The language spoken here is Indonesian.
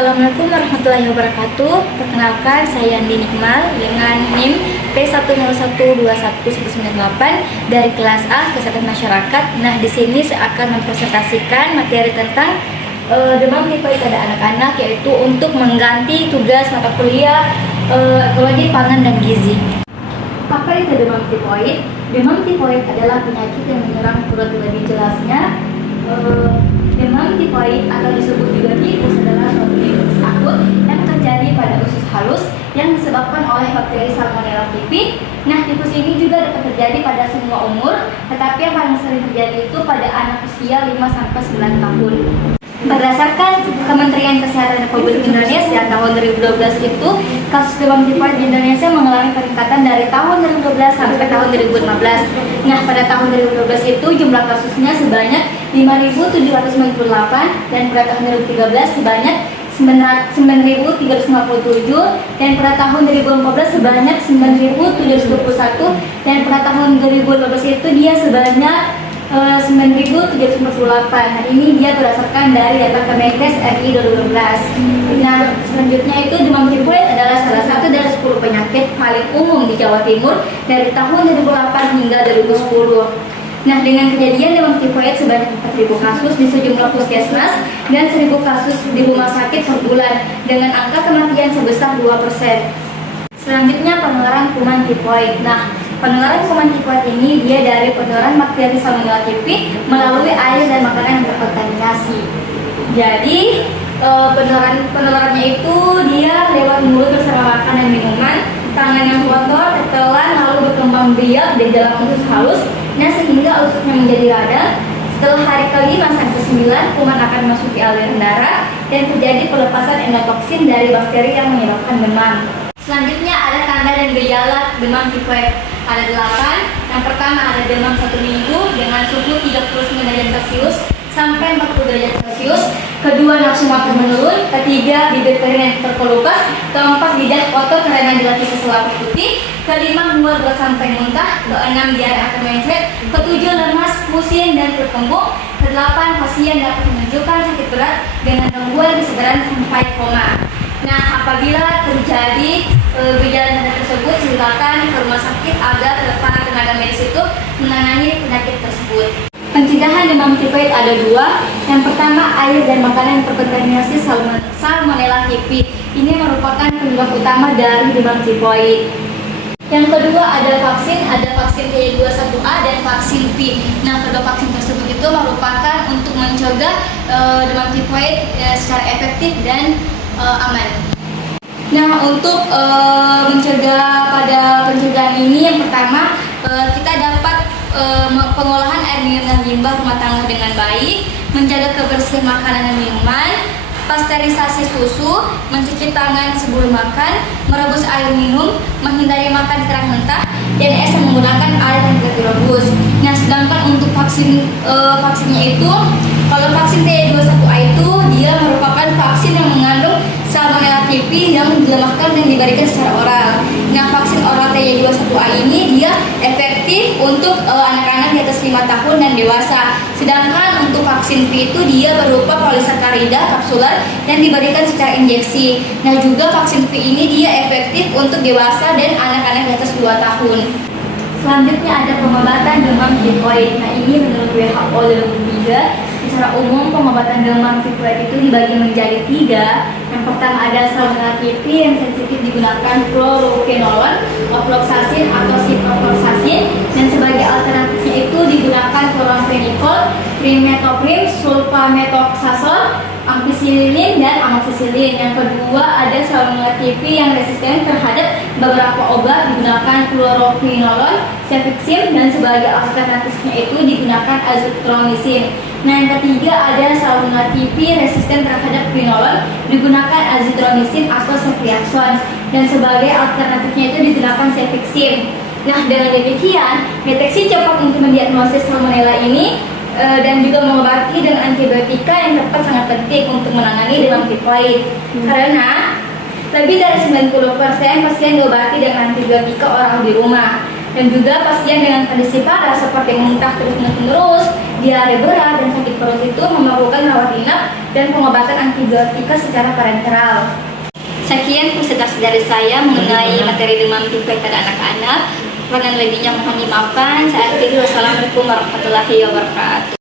Assalamualaikum warahmatullahi wabarakatuh. Perkenalkan, saya Andi Nikmal dengan NIM P1012198 dari kelas A Kesehatan Masyarakat. Nah, di sini saya akan mempresentasikan materi tentang demam tifoid pada anak-anak, yaitu untuk mengganti tugas mata kuliah ekologi pangan dan gizi. Apa itu demam tifoid? Demam tifoid adalah penyakit yang menyerang perut. Lebih jelasnya, demam tifoid atau disebut juga tifus adalah suatu infeksi akut yang terjadi pada usus halus yang disebabkan oleh bakteri Salmonella typhi. Nah, tifus ini juga dapat terjadi pada semua umur, tetapi yang paling sering terjadi itu pada anak usia 5-9 tahun. Berdasarkan Kementerian Kesehatan Republik Indonesia tahun 2012 itu, kasus demam tifoid di Indonesia mengalami peningkatan dari tahun 2012 sampai tahun 2015. Nah, pada tahun 2012 itu jumlah kasusnya sebanyak 5.798 dan pada tahun 2013 sebanyak 9.357 dan pada tahun 2014 sebanyak 9.721 dan pada tahun 2015 itu dia sebanyak 9.748. Nah, ini dia berdasarkan dari data Kemenkes RI 2012. Nah, selanjutnya itu demam tifoid adalah salah satu dari 10 penyakit paling umum di Jawa Timur dari tahun 2008 hingga 2010. Nah, dengan kejadian demam tifoid sebanyak 4.000 kasus di sejumlah puskesmas dan 1.000 kasus di rumah sakit per bulan dengan angka kematian sebesar 2%. Selanjutnya, penularan kuman tifoid. Nah, penularan kuman tifoid ini dia dari penularan bakteri Salmonella typhi melalui air dan makanan yang terkontaminasi. Jadi, penularannya itu dia lewat mulut bersama makan dan minuman, tangan yang kotor, tetelan, lalu berkembang biak di dalam usus halus. Nah, sehingga ususnya menjadi radang. Setelah hari ke-5 sampai ke-9, kuman akan memasuki aliran darah dan terjadi pelepasan endotoksin dari bakteri yang menyebabkan demam. Selanjutnya ada tanda dan gejala demam tifoid. Ada 8. Yang pertama ada demam 1 minggu dengan suhu 39 derajat Celcius sampai 40 derajat Celcius. Kedua, nafsu makan menurun. Ketiga, bibir kering terkelupas. Keempat, lidah kotor karena dilapisi selaput putih. Kelima, mual berat sampai muntah. Keenam, diare atau mencret. Ketujuh, lemas, pusing dan perut kembung. Kedelapan, pasien dapat menunjukkan sakit berat dengan gangguan kesadaran sampai koma. Nah, apabila terjadi gejala tersebut, silakan ke rumah sakit agar para tenaga medis itu menangani penyakit tersebut. Pencegahan demam tifoid ada 2. Yang pertama, air dan makanan yang terkontaminasi Salmonella typhi. Ini merupakan penyebab utama dari demam tifoid. Yang kedua ada vaksin TY21A dan vaksin V. Nah, kedua vaksin tersebut itu merupakan untuk mencegah demam tifoid secara efektif dan aman. Nah, untuk mencegah pada pencegahan ini, yang pertama kita dapat pengolahan air minum dan limbah rumah tangga dengan baik, menjaga kebersihan makanan dan minuman, pasteurisasi susu, mencuci tangan sebelum makan, merebus air minum, menghindari makan kerang mentah, dan menggunakan air yang tidak direbus. Nah, sedangkan untuk vaksinnya itu, kalau vaksin TY21A itu dia merupakan vaksin yang mengandung Salmonella typhi yang dilemahkan dan diberikan secara oral. Nah, vaksin oral TY21A ini dia efektif untuk anak-anak di atas 5 tahun dan dewasa. Sedangkan untuk vaksin V itu dia berupa polisakarida kapsuler yang diberikan secara injeksi. Nah, juga vaksin V ini dia efektif untuk dewasa dan anak-anak di atas 2 tahun. Selanjutnya ada pengobatan demam tifoid. Nah, ini menurut WHO level 3. Secara umum pengobatan demam tifoid itu dibagi menjadi 3. Yang pertama ada Salmonella typhi yang sensitif digunakan fluoroquinolone, ofloxacin atau ciprofloxacin, dan sebagai alternatifnya itu digunakan chloramphenicol, trimethoprim, sulfamethoxazole, ampicillin dan amoxicillin. Yang kedua ada Salmonella typhi yang resisten terhadap beberapa obat, digunakan fluoroquinolone, cefixime, dan sebagai alternatifnya itu digunakan azithromycin. Nah, yang ketiga ada Salmonella typhi resisten terhadap quinolone, digunakan azithromycin atau ceftriaxone, dan sebagai alternatifnya itu digunakan cefixime. Nah, dengan demikian deteksi cepat untuk mendiagnosis Salmonella ini dan juga mengobati dengan antibiotika yang tepat sangat penting untuk menangani demam tifoid. Karena lebih dari 90% pasien diobati dengan antibiotika oral di rumah. Dan juga pasien dengan kondisi parah seperti muntah terus-menerus, diare berat, dan sakit perut itu memerlukan rawat inap dan pengobatan antibiotika secara parenteral. Sekian presentasi dari saya mengenai materi demam tifoid pada anak-anak. Kurang lebihnya mohon dimaafkan. Saya akhiri, wassalamualaikum warahmatullahi wabarakatuh.